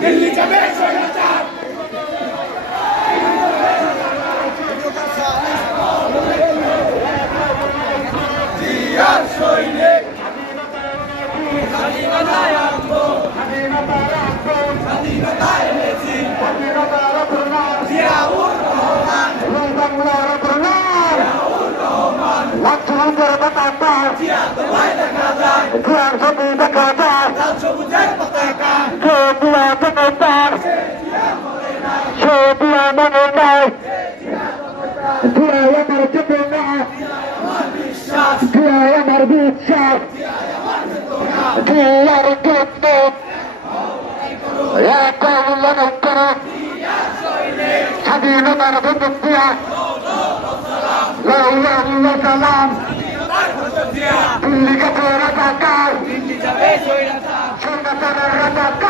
দিল্লি যাবে স্বৈরাচার জিয়ার সৈনিক স্বাধীনতায় আনবো স্বাধীনতায় এনেছি জিয়াউর রহমান জিয়া তোমায় দেখা যায় লাল সবুজের পতাকা আমার বিশ্বাস স্বাধীনতার প্রতিক্রিয়া সালাম দিল্লি কাছে রাজাকার দিল্লি যাবে স্বৈরাচার সৈন্যতার রাজাকার